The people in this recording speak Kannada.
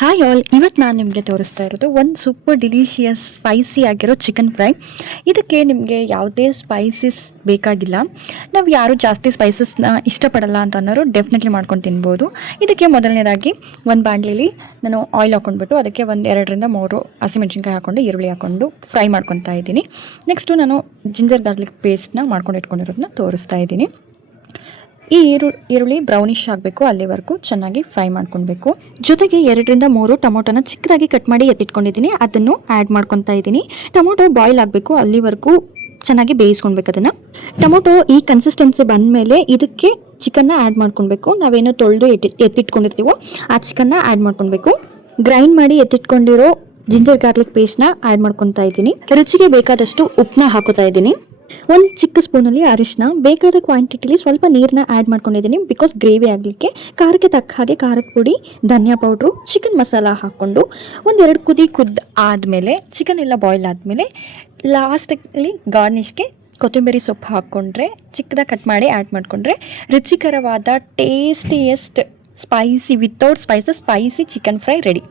ಹಾಯ್ ಆಲ್, ಇವತ್ತು ನಾನು ನಿಮಗೆ ತೋರಿಸ್ತಾ ಇರೋದು ಒಂದು ಸೂಪರ್ ಡಿಲಿಷಿಯಸ್ ಸ್ಪೈಸಿ ಆಗಿರೋ ಚಿಕನ್ ಫ್ರೈ. ಇದಕ್ಕೆ ನಿಮಗೆ ಯಾವುದೇ ಸ್ಪೈಸಸ್ ಬೇಕಾಗಿಲ್ಲ. ನಾವು ಯಾರು ಜಾಸ್ತಿ ಸ್ಪೈಸಸ್ನ ಇಷ್ಟಪಡಲ್ಲ ಅಂತ ಅನ್ನೋರು ಡೆಫಿನೆಟ್ಲಿ ಮಾಡ್ಕೊಂಡು ತಿನ್ಬೋದು. ಇದಕ್ಕೆ ಮೊದಲನೇದಾಗಿ ಒಂದು ಬಾಣಲಿಲಿ ನಾನು ಆಯಿಲ್ ಹಾಕ್ಕೊಂಡ್ಬಿಟ್ಟು ಅದಕ್ಕೆ ಒಂದು 2-3 ಹಸಿಮೆಣ್ಸಿನ್ಕಾಯಿ ಹಾಕ್ಕೊಂಡು ಈರುಳ್ಳಿ ಹಾಕ್ಕೊಂಡು ಫ್ರೈ ಮಾಡ್ಕೊತಾ ಇದ್ದೀನಿ. ನೆಕ್ಸ್ಟು ನಾನು ಜಿಂಜರ್ ಗಾರ್ಲಿಕ್ ಪೇಸ್ಟ್ನ ಮಾಡ್ಕೊಂಡು ಇಟ್ಕೊಂಡಿರೋದನ್ನ ತೋರಿಸ್ತಾ ಇದ್ದೀನಿ. ಈ ಈರುಳ್ಳಿ ಬ್ರೌನಿಷ್ ಆಗಬೇಕು, ಅಲ್ಲಿವರೆಗೂ ಚೆನ್ನಾಗಿ ಫ್ರೈ ಮಾಡ್ಕೊಳ್ಬೇಕು. ಜೊತೆಗೆ 2-3 ಟೊಮೊಟೊನ ಚಿಕ್ಕದಾಗಿ ಕಟ್ ಮಾಡಿ ಎತ್ತಿಟ್ಕೊಂಡಿದ್ದೀನಿ, ಅದನ್ನು ಆ್ಯಡ್ ಮಾಡ್ಕೊತಾ ಇದ್ದೀನಿ. ಟೊಮೊಟೊ ಬಾಯ್ಲ್ ಆಗಬೇಕು, ಅಲ್ಲಿವರೆಗೂ ಚೆನ್ನಾಗಿ ಬೇಯಿಸ್ಕೊಳ್ಬೇಕು. ಅದನ್ನು ಟೊಮೊಟೊ ಈ ಕನ್ಸಿಸ್ಟೆನ್ಸಿ ಬಂದಮೇಲೆ ಇದಕ್ಕೆ ಚಿಕನ್ನ ಆ್ಯಡ್ ಮಾಡ್ಕೊಳ್ಬೇಕು. ನಾವೇನೋ ತೊಳೆದು ಎತ್ತಿಟ್ಕೊಂಡಿರ್ತೀವೋ ಆ ಚಿಕನ್ನ ಆ್ಯಡ್ ಮಾಡ್ಕೊಳ್ಬೇಕು. ಗ್ರೈಂಡ್ ಮಾಡಿ ಎತ್ತಿಟ್ಕೊಂಡಿರೋ ಜಿಂಜರ್ ಗಾರ್ಲಿಕ್ ಪೇಸ್ಟ್ನ ಆ್ಯಡ್ ಮಾಡ್ಕೊತಾ ಇದ್ದೀನಿ. ರುಚಿಗೆ ಬೇಕಾದಷ್ಟು ಉಪ್ಪನ್ನ ಹಾಕೋತಾ ಇದ್ದೀನಿ. ಒಂದು ಚಿಕ್ಕ ಸ್ಪೂನಲ್ಲಿ ಅರಿಶಿನ, ಬೇಕಾದ ಕ್ವಾಂಟಿಟಿಲಿ ಸ್ವಲ್ಪ ನೀರನ್ನ ಆ್ಯಡ್ ಮಾಡ್ಕೊಂಡಿದ್ದೀನಿ ಬಿಕಾಸ್ ಗ್ರೇವಿ ಆಗಲಿಕ್ಕೆ. ಖಾರಕ್ಕೆ ತಕ್ಕ ಹಾಗೆ ಖಾರದ ಪುಡಿ, ಧನಿಯಾ ಪೌಡ್ರು, ಚಿಕನ್ ಮಸಾಲ ಹಾಕ್ಕೊಂಡು 1-2 ಕುದಿ ಆದಮೇಲೆ, ಚಿಕನ್ ಎಲ್ಲ ಬಾಯ್ಲ್ ಆದಮೇಲೆ ಲಾಸ್ಟಲ್ಲಿ ಗಾರ್ನಿಷ್ಗೆ ಕೊತ್ತಂಬರಿ ಸೊಪ್ಪು ಹಾಕ್ಕೊಂಡ್ರೆ, ಚಿಕ್ಕದಾಗಿ ಕಟ್ ಮಾಡಿ ಆ್ಯಡ್ ಮಾಡಿಕೊಂಡ್ರೆ ರುಚಿಕರವಾದ tastiest spicy without spices spicy chicken fry ready.